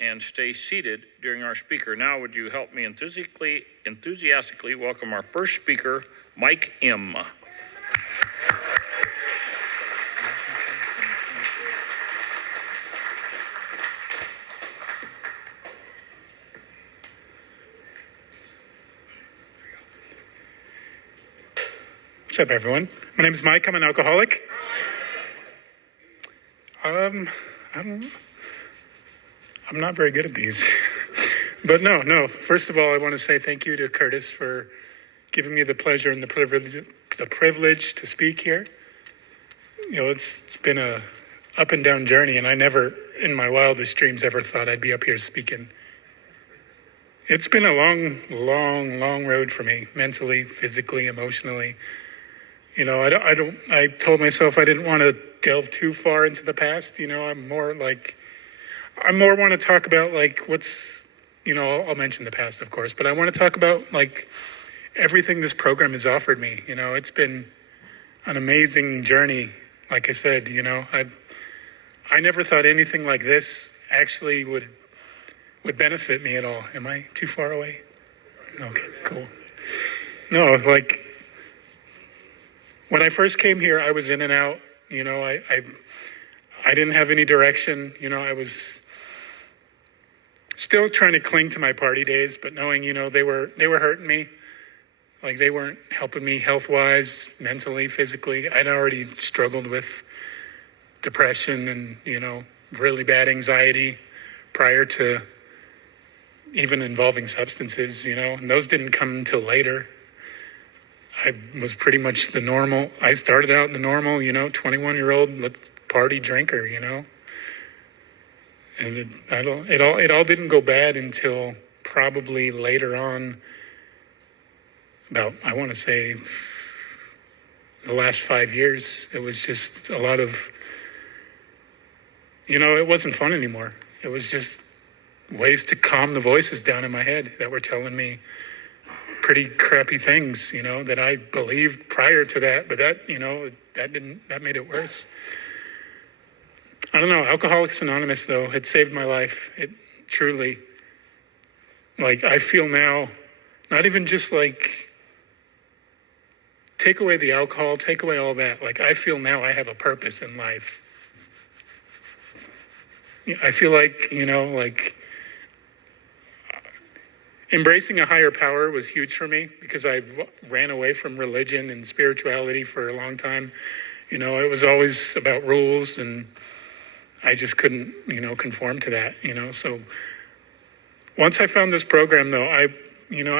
and stay seated during our speaker. Now, would you help me enthusiastically welcome our first speaker, Mike M. What's up, everyone? My name is Mike. I'm an alcoholic. I'm not very good at these. But no. First of all, I want to say thank you to Curtis for giving me the pleasure and the privilege to speak here. You know, it's been a up and down journey, and I never, in my wildest dreams, ever thought I'd be up here speaking. It's been a long road for me, mentally, physically, emotionally. You know, I told myself I didn't want to delve too far into the past. You know, I more want to talk about like what's, you know, I'll mention the past, of course, but I want to talk about like everything this program has offered me. You know, it's been an amazing journey. Like I said, you know, I never thought anything like this actually would benefit me at all. Am I too far away? Okay, cool. No, like, when I first came here, I was in and out. You know, I didn't have any direction. You know, I was still trying to cling to my party days, but knowing, you know, they were hurting me. Like, they weren't helping me health-wise, mentally, physically. I'd already struggled with depression and, you know, really bad anxiety prior to even involving substances, you know, and those didn't come until later. I was pretty much I started out the normal, you know, 21-year-old party drinker, you know. And it all didn't go bad until probably later on, about, I want to say, the last 5 years. It was just a lot of, you know, it wasn't fun anymore. It was just ways to calm the voices down in my head that were telling me pretty crappy things, you know, that I believed prior to that, but that, you know, that made it worse. I don't know, Alcoholics Anonymous, though, it saved my life. It truly, like, I feel now, not even just like, take away the alcohol, take away all that, like, I feel now I have a purpose in life. I feel like, you know, like, embracing a higher power was huge for me because I ran away from religion and spirituality for a long time. You know, it was always about rules and I just couldn't, you know, conform to that, you know. So once I found this program, though, I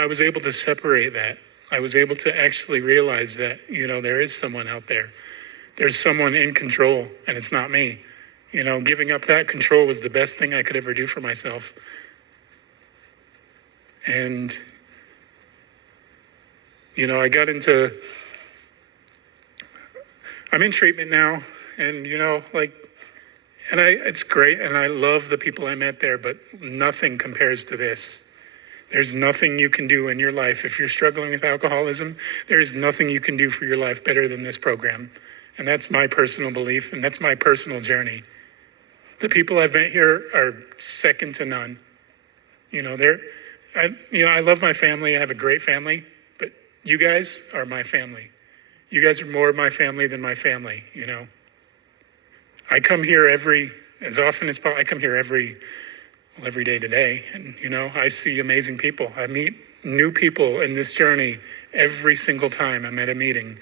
was able to separate that. I was able to actually realize that, you know, there is someone out there. There's someone in control and it's not me. You know, giving up that control was the best thing I could ever do for myself. And, you know, I'm in treatment now, and, you know, like, it's great, and I love the people I met there, but nothing compares to this. There's nothing you can do in your life. If you're struggling with alcoholism, there is nothing you can do for your life better than this program. And that's my personal belief, and that's my personal journey. The people I've met here are second to none. You know, I love my family. I have a great family, but you guys are my family. You guys are more of my family than my family, you know. I come here as often as possible. I come here every day today, and, you know, I see amazing people. I meet new people in this journey every single time I'm at a meeting.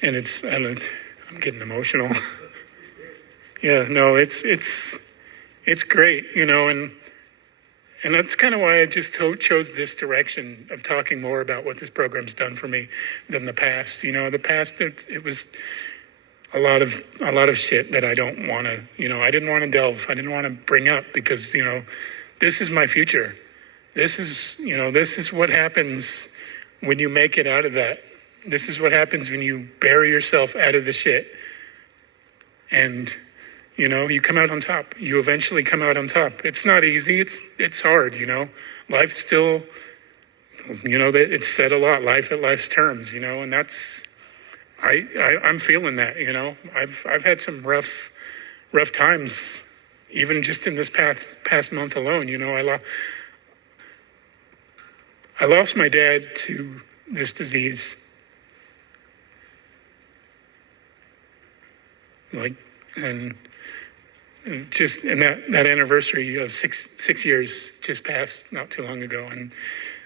And I'm getting emotional. Yeah, no, it's great, you know, and that's kind of why I just chose this direction of talking more about what this program's done for me than the past. You know, the past, it was a lot of shit that I don't want to, you know, I didn't want to delve. I didn't want to bring up because, you know, this is my future. This is what happens when you make it out of that. This is what happens when you bury yourself out of the shit. And, you know, you come out on top. You eventually come out on top. It's not easy. It's hard, you know. Life still, you know, it's said a lot, life at life's terms, you know, and that's, I'm feeling that, you know. I've had some rough times even just in this past month alone, I lost my dad to this disease. And that anniversary of six years just passed not too long ago, and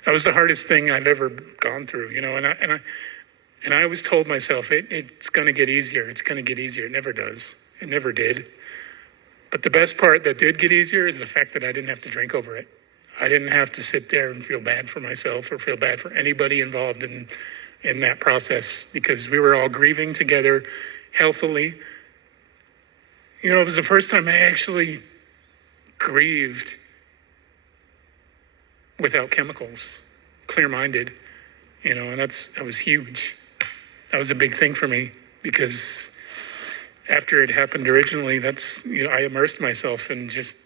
that was the hardest thing I've ever gone through, and I always told myself it's going to get easier. It's going to get easier. It never does. It never did. But the best part that did get easier is the fact that I didn't have to drink over it. I didn't have to sit there and feel bad for myself or feel bad for anybody involved in that process, because we were all grieving together healthily. It was the first time I actually grieved without chemicals, clear-minded, and that was huge. That was a big thing for me, because after it happened originally, I immersed myself in just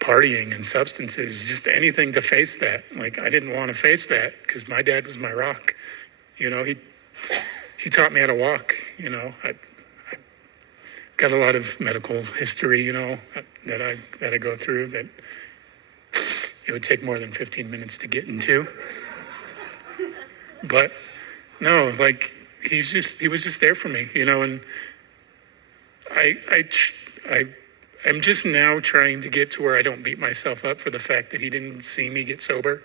partying and substances, just anything to face that. Like, I didn't want to face that because my dad was my rock. He taught me how to walk. I got a lot of medical history, that I go through that it would take more than 15 minutes to get into. But no, he was just there for me, and I'm just now trying to get to where I don't beat myself up for the fact that he didn't see me get sober.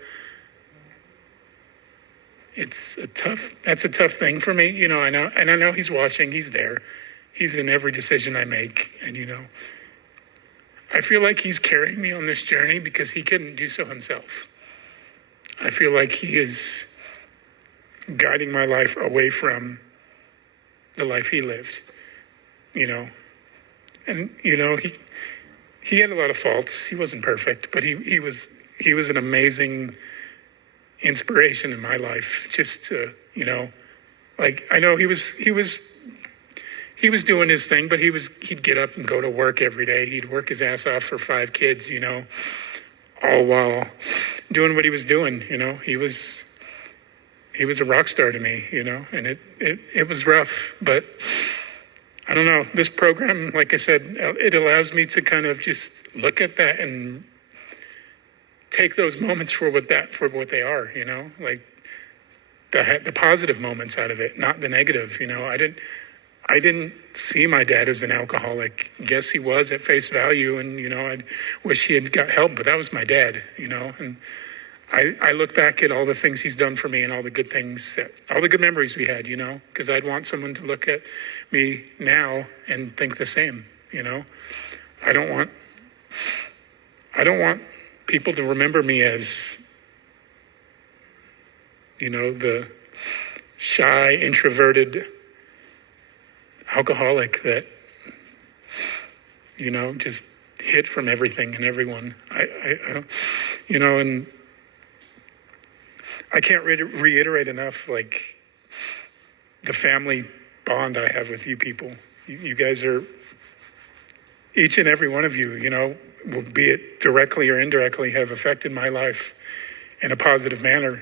That's a tough thing for me, I know he's watching, he's there. He's in every decision I make, and I feel like he's carrying me on this journey because he couldn't do so himself. I feel like he is guiding my life away from the life he lived, and he had a lot of faults. He wasn't perfect, but he was an amazing inspiration in my life. Just to, I know he was doing his thing, but he'd get up and go to work every day. He'd work his ass off for 5 kids, all while doing what he was doing. He was a rock star to me, and it was rough, but I don't know. This program, like I said, it allows me to kind of just look at that and take those moments for what they are, like the positive moments out of it, not the negative. I didn't see my dad as an alcoholic. Yes, he was at face value, and I wish he had got help, but that was my dad, and I look back at all the things he's done for me and all the good things, all the good memories we had, because I'd want someone to look at me now and think the same, I don't want people to remember me as, the shy, introverted alcoholic that, just hid from everything and everyone. I don't, and I can't reiterate enough, the family bond I have with you people. You guys are, each and every one of you, be it directly or indirectly, have affected my life in a positive manner,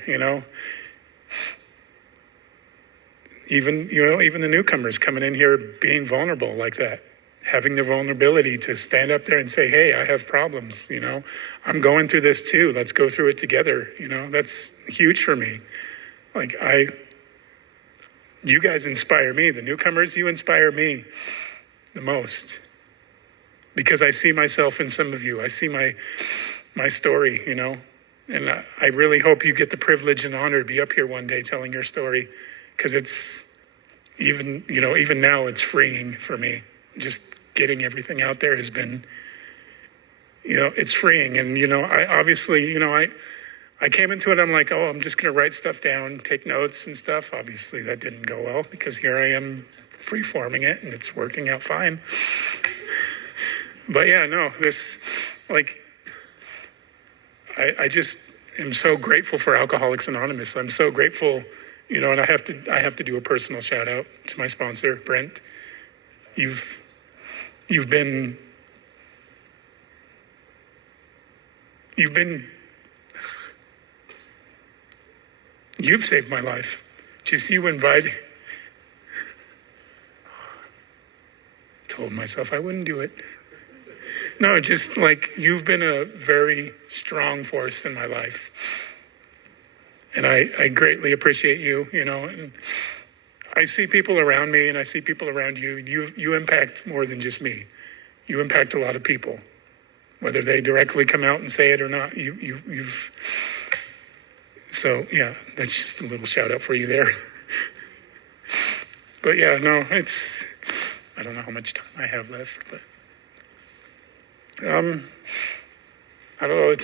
Even the newcomers coming in here being vulnerable like that, having the vulnerability to stand up there and say, hey, I have problems, I'm going through this too. Let's go through it together. That's huge for me. You guys inspire me. The newcomers, you inspire me the most, because I see myself in some of you. I see my story, and I really hope you get the privilege and honor to be up here one day telling your story, because it's even now it's freeing for me. Just getting everything out there has been, it's freeing. And, I came into it, I'm like, oh, I'm just going to write stuff down, take notes and stuff. Obviously that didn't go well, because here I am free-forming it and it's working out fine. But yeah, no, I just am so grateful for Alcoholics Anonymous. I'm so grateful, and I have to do a personal shout out to my sponsor, Brent. You've saved my life. Just you told myself I wouldn't do it. No, just like you've been a very strong force in my life. And I greatly appreciate you, and I see people around me and I see people around you. You impact more than just me. You impact a lot of people, whether they directly come out and say it or not. You've. So yeah, that's just a little shout out for you there. But yeah, no, I don't know how much time I have left, but I don't know.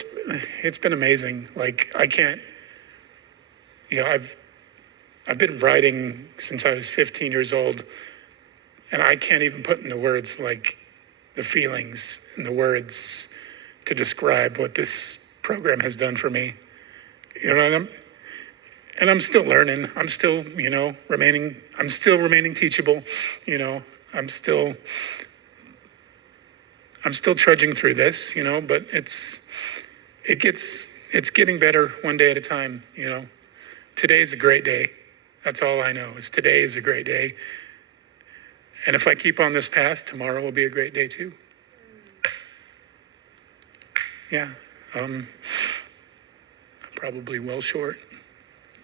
It's been amazing. Like I can't. I've been writing since I was 15 years old, and I can't even put into words like the feelings and the words to describe what this program has done for me. And I'm still learning. I'm still, remaining teachable. I'm still trudging through this, but it's getting better one day at a time. Today is a great day. That's all I know is today is a great day. And if I keep on this path, tomorrow will be a great day too. Yeah. I'm probably well short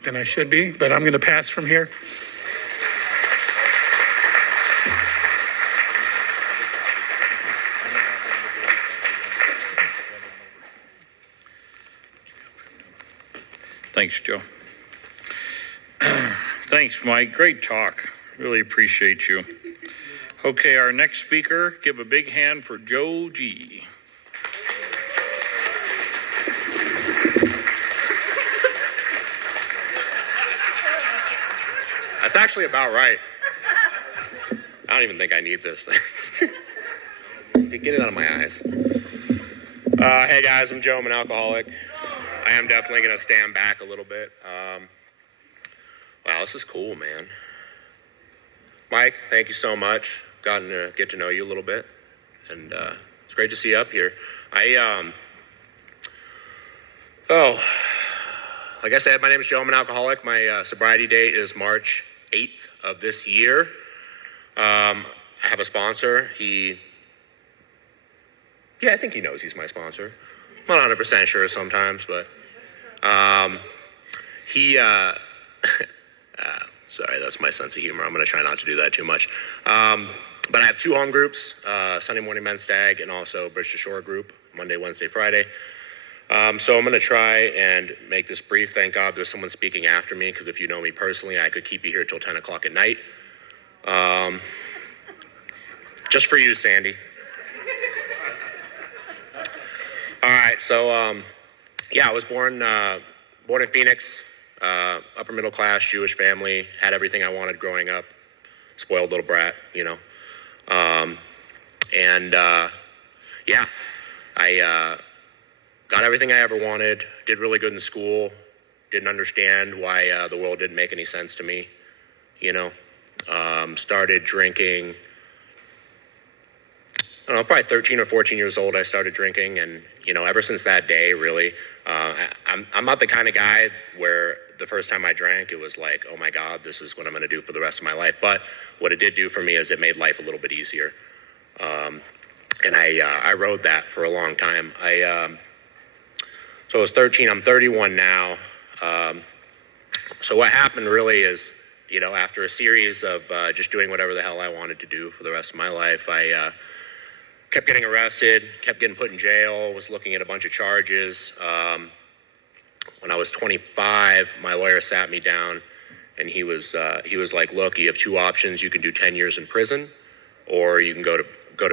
than I should be, but I'm going to pass from here. Thanks, Joe. Thanks, Mike. Great talk. Really appreciate you. Okay, our next speaker, give a big hand for Joe G. That's actually about right. I don't even think I need this thing. Get it out of my eyes. Hey guys, I'm Joe. I'm an alcoholic. I am definitely going to stand back a little bit. Wow, this is cool, man. Mike, thank you so much. Gotten to get to know you a little bit. And it's great to see you up here. Like I said, my name is Joe. I'm an alcoholic. My sobriety date is March 8th of this year. I have a sponsor. I think he knows he's my sponsor. I'm not 100% sure sometimes, but sorry, that's my sense of humor. I'm going to try not to do that too much. But I have two home groups, Sunday Morning Men's Stag and also Bridge to Shore group, Monday, Wednesday, Friday. So I'm going to try and make this brief. Thank God there's someone speaking after me, because if you know me personally, I could keep you here till 10 o'clock at night. Just for you, Sandy. All right, so I was born in Phoenix, upper middle class Jewish family, had everything I wanted growing up, spoiled little brat, I got everything I ever wanted, did really good in school, didn't understand why the world didn't make any sense to me, started drinking. I don't know, probably 13 or 14 years old, I started drinking. And, ever since that day, really, I'm not the kind of guy where the first time I drank, it was like, oh my God, this is what I'm going to do for the rest of my life. But what it did do for me is it made life a little bit easier. And I rode that for a long time. So I was 13, I'm 31 now. So what happened really is, after a series of just doing whatever the hell I wanted to do for the rest of my life, I kept getting arrested, kept getting put in jail, was looking at a bunch of charges. When I was 25, my lawyer sat me down and he was like, look, you have two options. You can do 10 years in prison or you can go to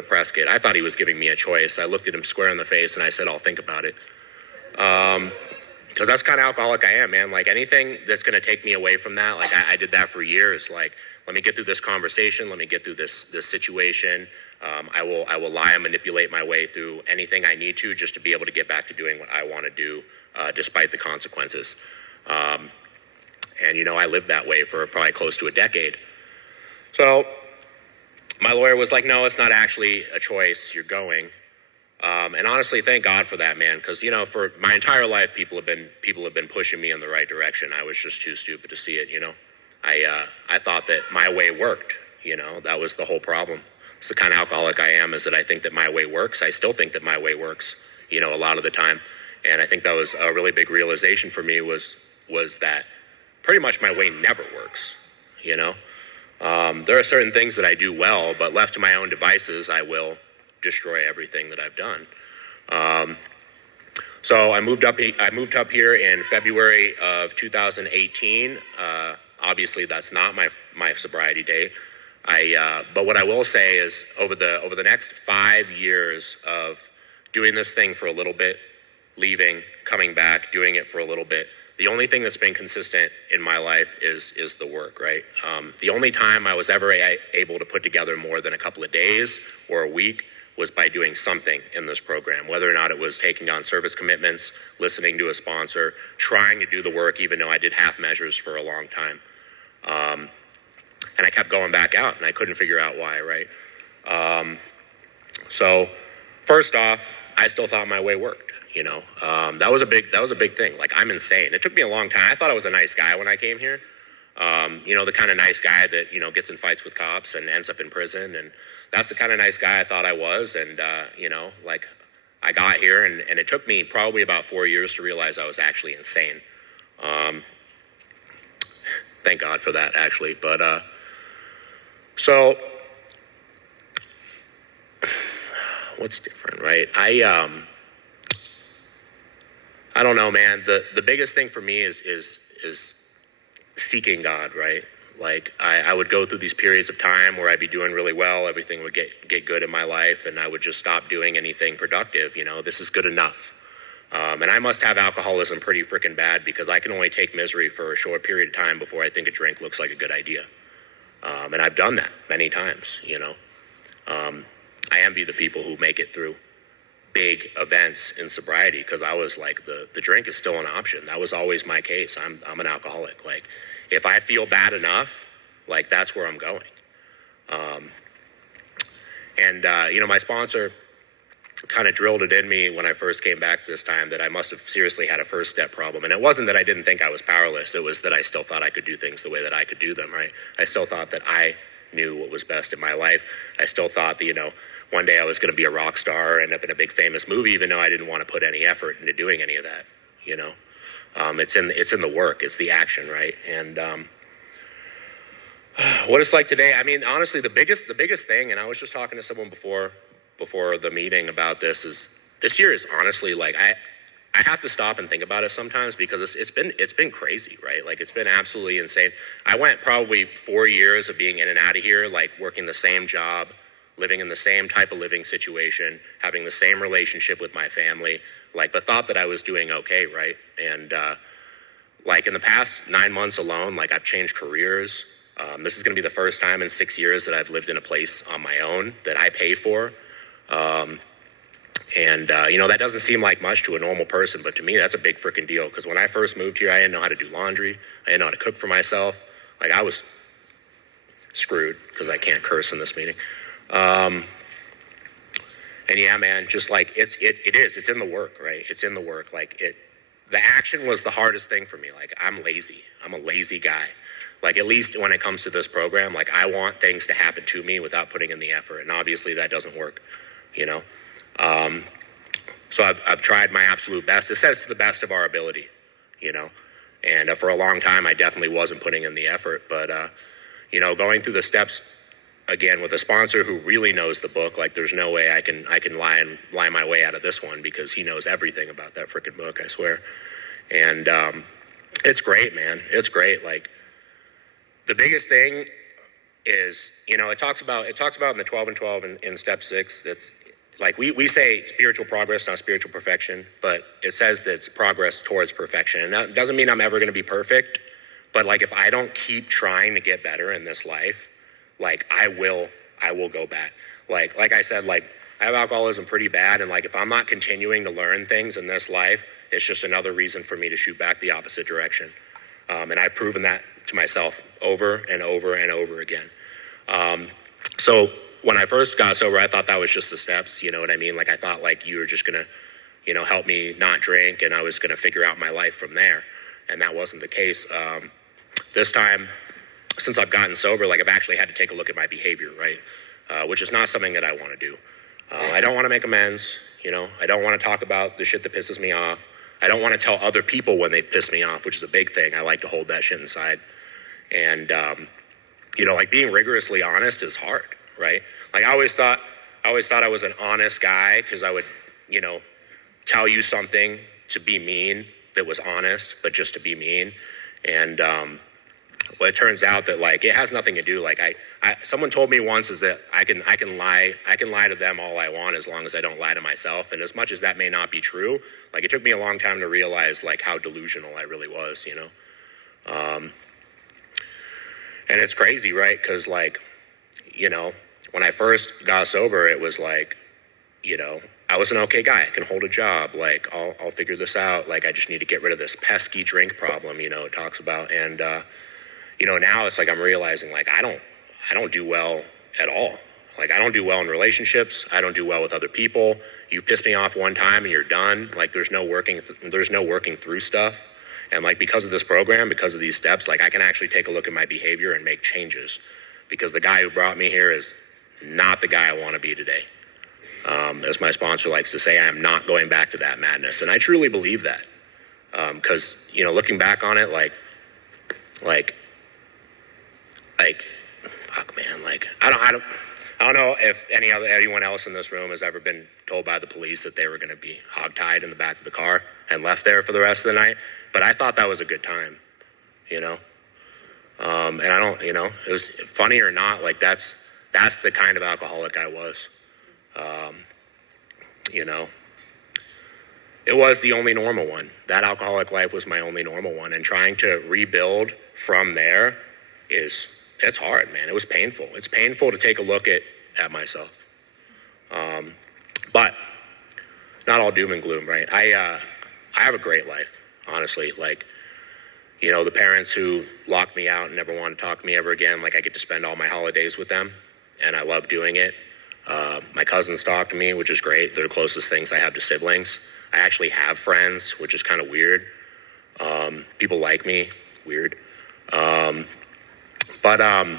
Prescott. I thought he was giving me a choice. I looked at him square in the face and I said, I'll think about it. Because that's kind of alcoholic I am, man. Like anything that's going to take me away from that, like I did that for years. Like, let me get through this conversation. Let me get through this situation. I will lie and manipulate my way through anything I need to just to be able to get back to doing what I want to do, despite the consequences. And I lived that way for probably close to a decade. So my lawyer was like, no, it's not actually a choice. You're going. And honestly, thank God for that, man. Because, for my entire life, people have been pushing me in the right direction. I was just too stupid to see it, I thought that my way worked, that was the whole problem. It's the kind of alcoholic I am, is that I think that my way works. I still think that my way works, a lot of the time. And I think that was a really big realization for me was that pretty much my way never works, There are certain things that I do well, but left to my own devices, I will destroy everything that I've done. So I moved up here in February of 2018. Obviously, that's not my sobriety date. But what I will say is over the next 5 years of doing this thing for a little bit, leaving, coming back, doing it for a little bit, the only thing that's been consistent in my life is the work, right? The only time I was ever able to put together more than a couple of days or a week was by doing something in this program, whether or not it was taking on service commitments, listening to a sponsor, trying to do the work, even though I did half measures for a long time. And I kept going back out, and I couldn't figure out why, right? So first off, I still thought my way worked. That was a big thing. Like, I'm insane. It took me a long time. I thought I was a nice guy when I came here. The kind of nice guy that, gets in fights with cops and ends up in prison. And that's the kind of nice guy I thought I was. And, I got here and it took me probably about 4 years to realize I was actually insane. Thank God for that, actually. But, so what's different, right? I don't know, man. The biggest thing for me is seeking God, right? Like, I would go through these periods of time where I'd be doing really well, everything would get good in my life, and I would just stop doing anything productive. This is good enough. And I must have alcoholism pretty freaking bad, because I can only take misery for a short period of time before I think a drink looks like a good idea. And I've done that many times, I envy the people who make it through big events in sobriety, because I was like, the drink is still an option. That was always my case. I'm an alcoholic. Like, if I feel bad enough, like, that's where I'm going. My sponsor kind of drilled it in me when I first came back this time that I must have seriously had a first step problem. And it wasn't that I didn't think I was powerless. It was that I still thought I could do things the way that I could do them, right? I still thought that I knew what was best in my life. I still thought that, one day I was going to be a rock star, end up in a big famous movie, even though I didn't want to put any effort into doing any of that, It's in the work, it's the action, right? And what it's like today, I mean, honestly, the biggest thing, and I was just talking to someone before the meeting about this, is this year is honestly, like, I have to stop and think about it sometimes, because it's been crazy, right? Like, it's been absolutely insane. I went probably 4 years of being in and out of here, like working the same job, living in the same type of living situation, having the same relationship with my family, but thought that I was doing okay, right? And in the past 9 months alone, I've changed careers. This is going to be the first time in 6 years that I've lived in a place on my own that I pay for. That doesn't seem like much to a normal person, but to me, that's a big freaking deal. Because when I first moved here, I didn't know how to do laundry. I didn't know how to cook for myself. I was screwed, because I can't curse in this meeting. And yeah, man, just it's in the work, right? It's in the work. The action was the hardest thing for me. I'm lazy. I'm a lazy guy. At least when it comes to this program, I want things to happen to me without putting in the effort. And obviously that doesn't work, So I've tried my absolute best. It says to the best of our ability, and for a long time, I definitely wasn't putting in the effort, but, going through the steps again with a sponsor who really knows the book, there's no way I can lie my way out of this one, because he knows everything about that freaking book, I swear. And, it's great, man. It's great. The biggest thing is, it talks about in the 12 and 12 in step 6, that's we say spiritual progress, not spiritual perfection, but it says that it's progress towards perfection. And that doesn't mean I'm ever going to be perfect, but if I don't keep trying to get better in this life, I will go back. Like I said, I have alcoholism pretty bad. And if I'm not continuing to learn things in this life, it's just another reason for me to shoot back the opposite direction. And I've proven that to myself over and over and over again. So when I first got sober, I thought that was just the steps, you know what I mean? I thought you were just gonna, help me not drink, and I was gonna figure out my life from there. And that wasn't the case. This time, since I've gotten sober, I've actually had to take a look at my behavior, right? which is not something that I want to do. I don't want to make amends. I don't want to talk about the shit that pisses me off. I don't want to tell other people when they piss me off, which is a big thing. I like to hold that shit inside. And, like being rigorously honest is hard, right? Like I always thought I was an honest guy because I would, tell you something to be mean that was honest, but just to be mean. And well, it turns out that like it has nothing to do. Like someone told me once is that I can lie to them all I want as long as I don't lie to myself. And as much as that may not be true, like it took me a long time to realize like how delusional I really was, And it's crazy, right? Because like, when I first got sober, it was like, I was an okay guy. I can hold a job. Like I'll figure this out. Like I just need to get rid of this pesky drink problem, it talks about. And now it's like I'm realizing like I don't do well at all. Like I don't do well in relationships. I don't do well with other people. You piss me off one time and you're done. Like there's no working through stuff. And like because of this program, because of these steps, like I can actually take a look at my behavior and make changes. Because the guy who brought me here is not the guy I want to be today. As my sponsor likes to say, I am not going back to that madness. And I truly believe that. Because, looking back on it, like, fuck man, like, I don't know if anyone else in this room has ever been told by the police that they were going to be hogtied in the back of the car and left there for the rest of the night. But I thought that was a good time, And I don't, it was funny or not, like that's the kind of alcoholic I was. It was the only normal one. That alcoholic life was my only normal one. And trying to rebuild from there it's hard, man. It was painful. It's painful to take a look at myself. But not all doom and gloom, right? I have a great life, honestly. Like, the parents who locked me out and never wanted to talk to me ever again, like I get to spend all my holidays with them and I love doing it. My cousins talk to me, which is great. They're the closest things I have to siblings. I actually have friends, which is kind of weird. People like me, weird. But I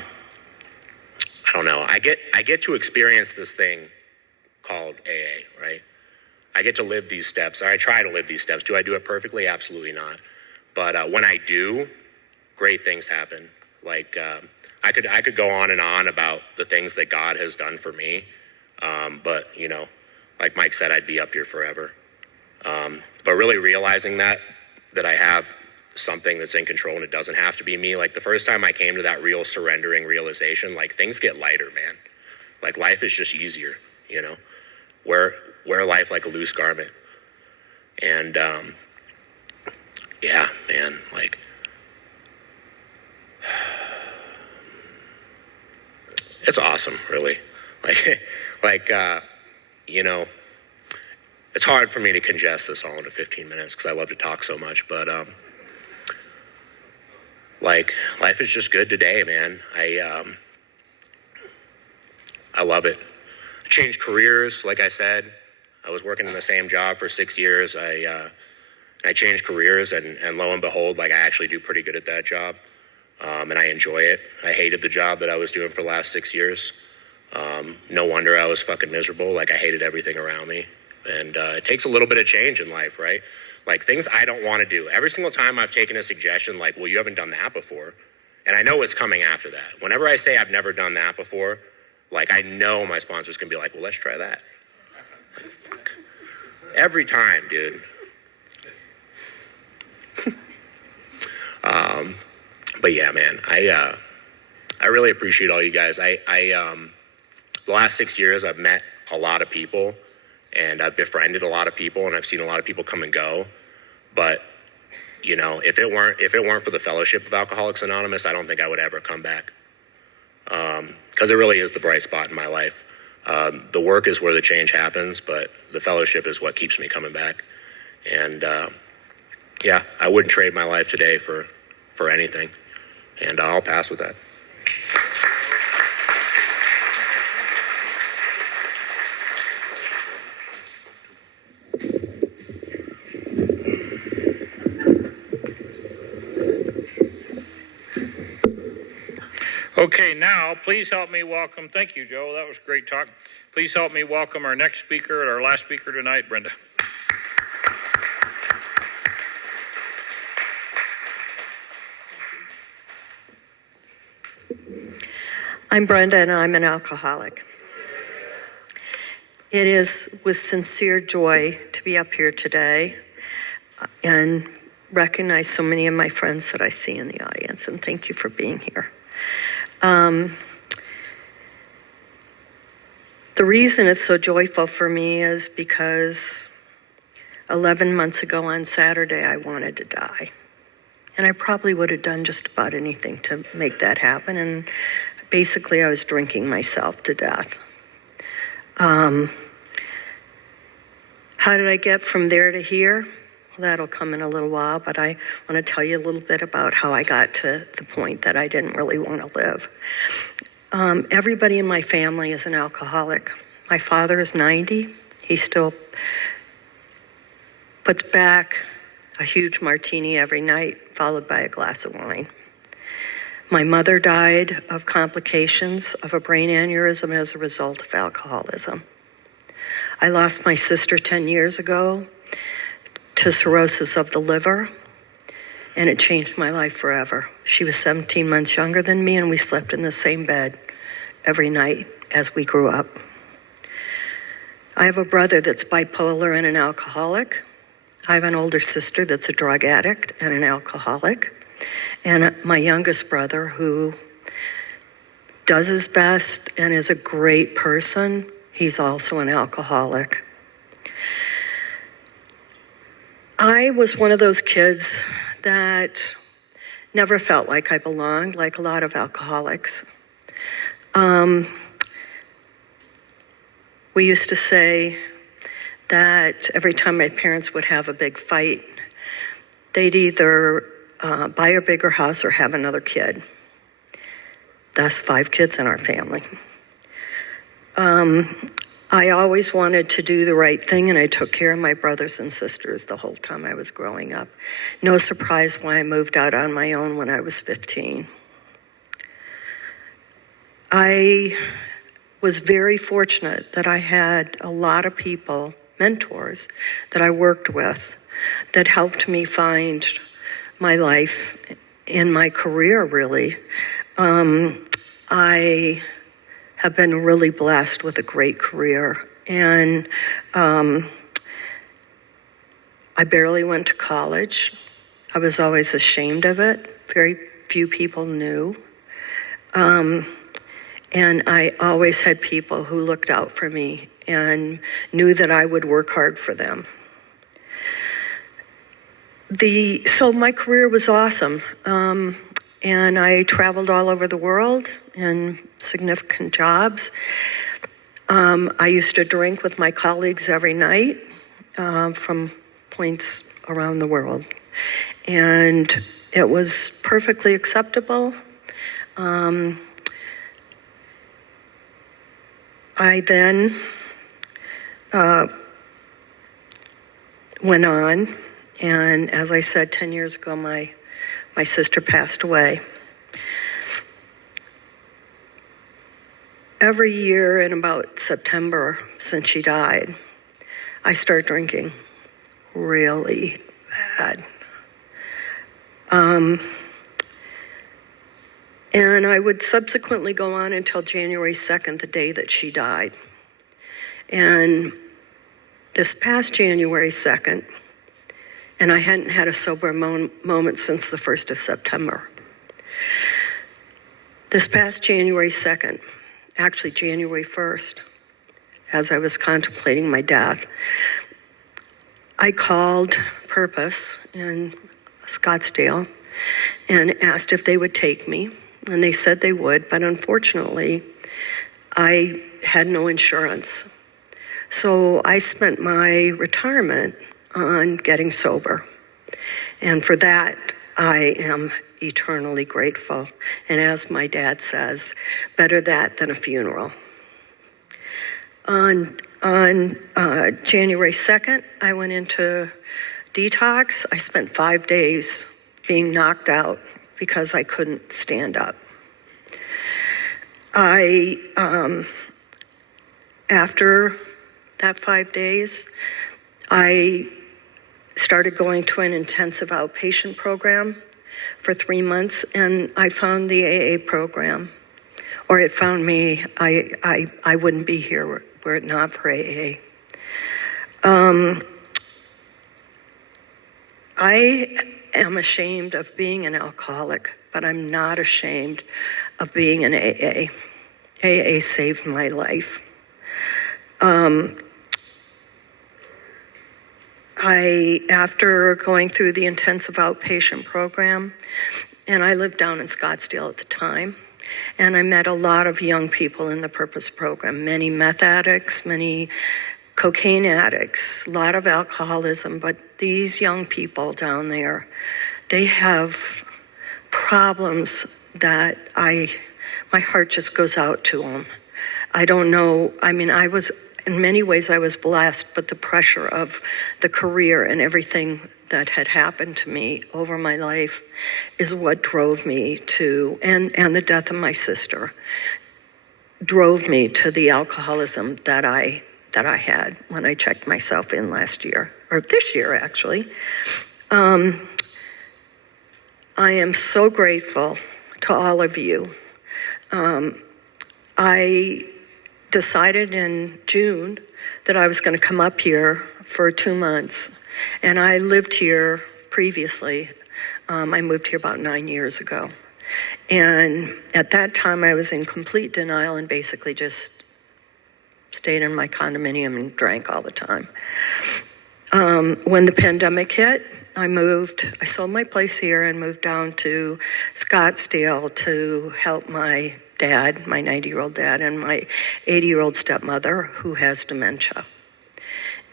don't know. I get to experience this thing called AA, right? I get to live these steps, or I try to live these steps. Do I do it perfectly? Absolutely not. But when I do, great things happen. Like I could go on and on about the things that God has done for me. But like Mike said, I'd be up here forever. But really realizing that I have something that's in control and it doesn't have to be me. Like the first time I came to that real surrendering realization, like things get lighter, man. Like life is just easier, wear life like a loose garment. And, yeah, man, like, it's awesome, really. It's hard for me to congest this all into 15 minutes because I love to talk so much, but, life is just good today, man. I love it. I changed careers, like I said. I was working in the same job for 6 years. I changed careers, and lo and behold, like I actually do pretty good at that job, and I enjoy it. I hated the job that I was doing for the last 6 years. No wonder I was fucking miserable. Like I hated everything around me, and it takes a little bit of change in life, right? Like things I don't want to do. Every single time I've taken a suggestion, like, well, you haven't done that before, and I know what's coming after that. Whenever I say I've never done that before, like I know my sponsor's gonna be like, well, let's try that. Like, fuck. Every time, dude. But yeah, man, I really appreciate all you guys. The last 6 years, I've met a lot of people, and I've befriended a lot of people, and I've seen a lot of people come and go. But if it weren't for the Fellowship of Alcoholics Anonymous, I don't think I would ever come back. Because it really is the bright spot in my life. The work is where the change happens, but the fellowship is what keeps me coming back. And yeah, I wouldn't trade my life today for anything. And I'll pass with that. Okay, now please help me welcome, thank you, Joe, that was great talk. Please help me welcome our next speaker and our last speaker tonight, Brenda. I'm Brenda and I'm an alcoholic. It is with sincere joy to be up here today and recognize so many of my friends that I see in the audience, and thank you for being here. The reason it's so joyful for me is because 11 months ago on Saturday, I wanted to die. And I probably would have done just about anything to make that happen. And basically, I was drinking myself to death. How did I get from there to here? Well, that'll come in a little while, but I want to tell you a little bit about how I got to the point that I didn't really want to live. Everybody in my family is an alcoholic. My father is 90. He still puts back a huge martini every night, followed by a glass of wine. My mother died of complications of a brain aneurysm as a result of alcoholism. I lost my sister 10 years ago to cirrhosis of the liver, and it changed my life forever. She was 17 months younger than me, and we slept in the same bed every night as we grew up. I have a brother that's bipolar and an alcoholic. I have an older sister that's a drug addict and an alcoholic. And my youngest brother, who does his best and is a great person, he's also an alcoholic. I was one of those kids that never felt like I belonged, like a lot of alcoholics. We used to say that every time my parents would have a big fight, they'd either buy a bigger house or have another kid. That's 5 kids in our family. I always wanted to do the right thing, and I took care of my brothers and sisters the whole time I was growing up. No surprise why I moved out on my own when I was 15. I was very fortunate that I had a lot of people, mentors, that I worked with that helped me find my life in my career, really. I have been really blessed with a great career, and I barely went to college. I was always ashamed of it. Very few people knew. And I always had people who looked out for me and knew that I would work hard for them. So my career was awesome. And I traveled all over the world in significant jobs. I used to drink with my colleagues every night from points around the world. And it was perfectly acceptable. I then went on, and as I said, 10 years ago, my sister passed away. Every year in about September since she died, I start drinking really bad. And I would subsequently go on until January 2nd, the day that she died. And this past January 2nd, and I hadn't had a sober moment since the 1st of September. This past January 2nd, actually January 1st, as I was contemplating my death, I called Purpose in Scottsdale and asked if they would take me. And they said they would, but unfortunately, I had no insurance. So I spent my retirement on getting sober. And for that, I am eternally grateful. And as my dad says, better that than a funeral. On January 2nd, I went into detox. I spent 5 days being knocked out because I couldn't stand up. After that 5 days, I started going to an intensive outpatient program for 3 months, and I found the AA program, or it found me. I wouldn't be here were it not for AA. I am ashamed of being an alcoholic, but I'm not ashamed of being an AA. AA saved my life. After going through the intensive outpatient program, and I lived down in Scottsdale at the time, and I met a lot of young people in the Purpose program, many meth addicts, many cocaine addicts, a lot of alcoholism, but these young people down there, they have problems that my heart just goes out to them. I don't know, I mean, in many ways I was blessed, but the pressure of the career and everything that had happened to me over my life is what drove me to, and the death of my sister, drove me to the alcoholism that I had when I checked myself in last year, or this year actually. I am so grateful to all of you. I decided in June that I was going to come up here for 2 months, and I lived here previously. I moved here about 9 years ago, and at that time I was in complete denial and basically just stayed in my condominium and drank all the time. When the pandemic hit, I sold my place here and moved down to Scottsdale to help my dad, my 90-year-old dad, and my 80-year-old stepmother who has dementia.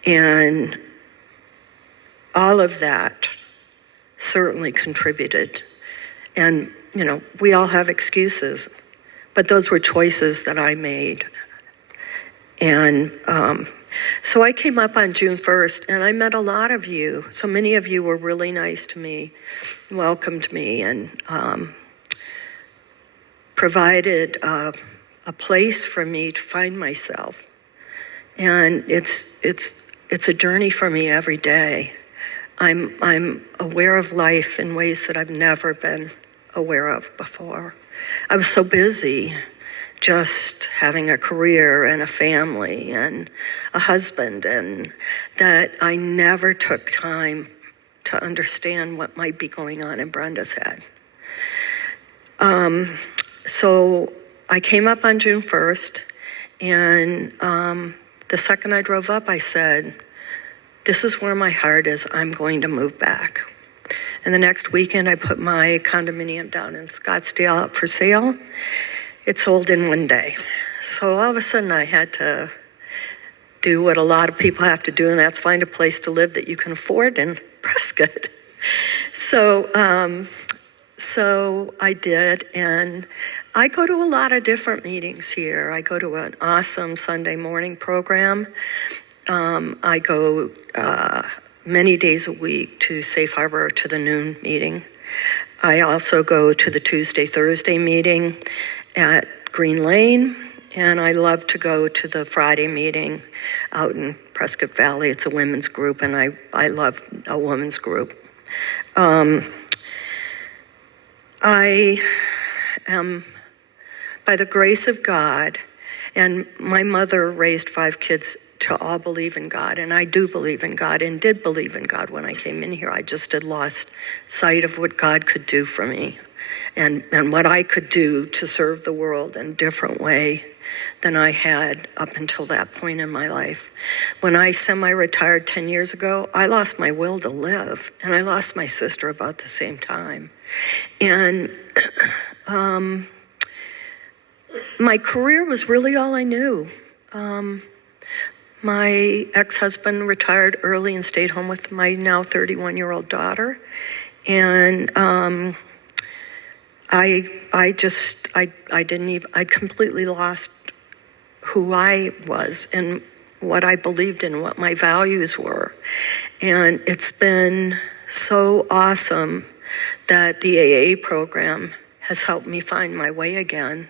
And all of that certainly contributed. And, you know, we all have excuses, but those were choices that I made. And so I came up on June 1st, and I met a lot of you. So many of you were really nice to me, welcomed me, and provided a place for me to find myself. And it's a journey for me every day. I'm aware of life in ways that I've never been aware of before. I was so busy just having a career and a family and a husband, and that I never took time to understand what might be going on in Brenda's head. So I came up on June 1st, and the second I drove up, I said, this is where my heart is. I'm going to move back. And the next weekend, I put my condominium down in Scottsdale up for sale. It sold in 1 day. So all of a sudden, I had to do what a lot of people have to do, and that's find a place to live that you can afford in Prescott. So I did, and I go to a lot of different meetings here. I go to an awesome Sunday morning program. I go many days a week to Safe Harbor to the noon meeting. I also go to the Tuesday, Thursday meeting at Green Lane, and I love to go to the Friday meeting out in Prescott Valley. It's a women's group, and I love a women's group. I am, by the grace of God, and my mother raised 5 kids to all believe in God, and I do believe in God and did believe in God when I came in here. I just had lost sight of what God could do for me and what I could do to serve the world in a different way than I had up until that point in my life. When I semi-retired 10 years ago, I lost my will to live, and I lost my sister about the same time. And my career was really all I knew. My ex-husband retired early and stayed home with my now 31-year-old daughter. And I completely lost who I was and what I believed in, what my values were. And it's been so awesome that the AA program has helped me find my way again.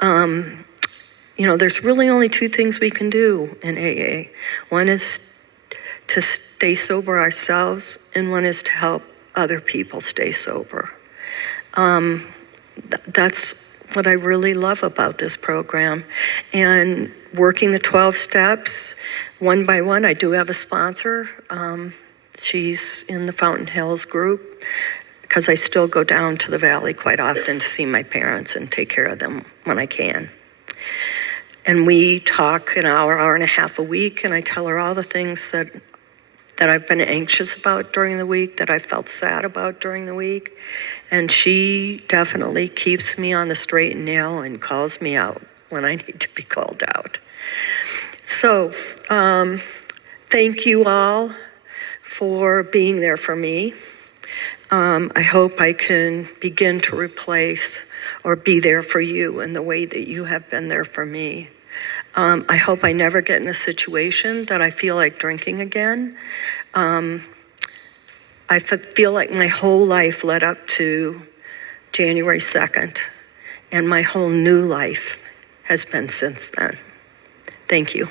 There's really only two things we can do in AA. One is to stay sober ourselves, and one is to help other people stay sober. That's what I really love about this program. And working the 12 steps, one by one, I do have a sponsor. She's in the Fountain Hills group, because I still go down to the valley quite often to see my parents and take care of them when I can. And we talk an hour and a half a week, and I tell her all the things that I've been anxious about during the week, that I felt sad about during the week. And she definitely keeps me on the straight and narrow and calls me out when I need to be called out. So, thank you all for being there for me. I hope I can begin to replace or be there for you in the way that you have been there for me. I hope I never get in a situation that I feel like drinking again. I feel like my whole life led up to January 2nd, and my whole new life has been since then. Thank you.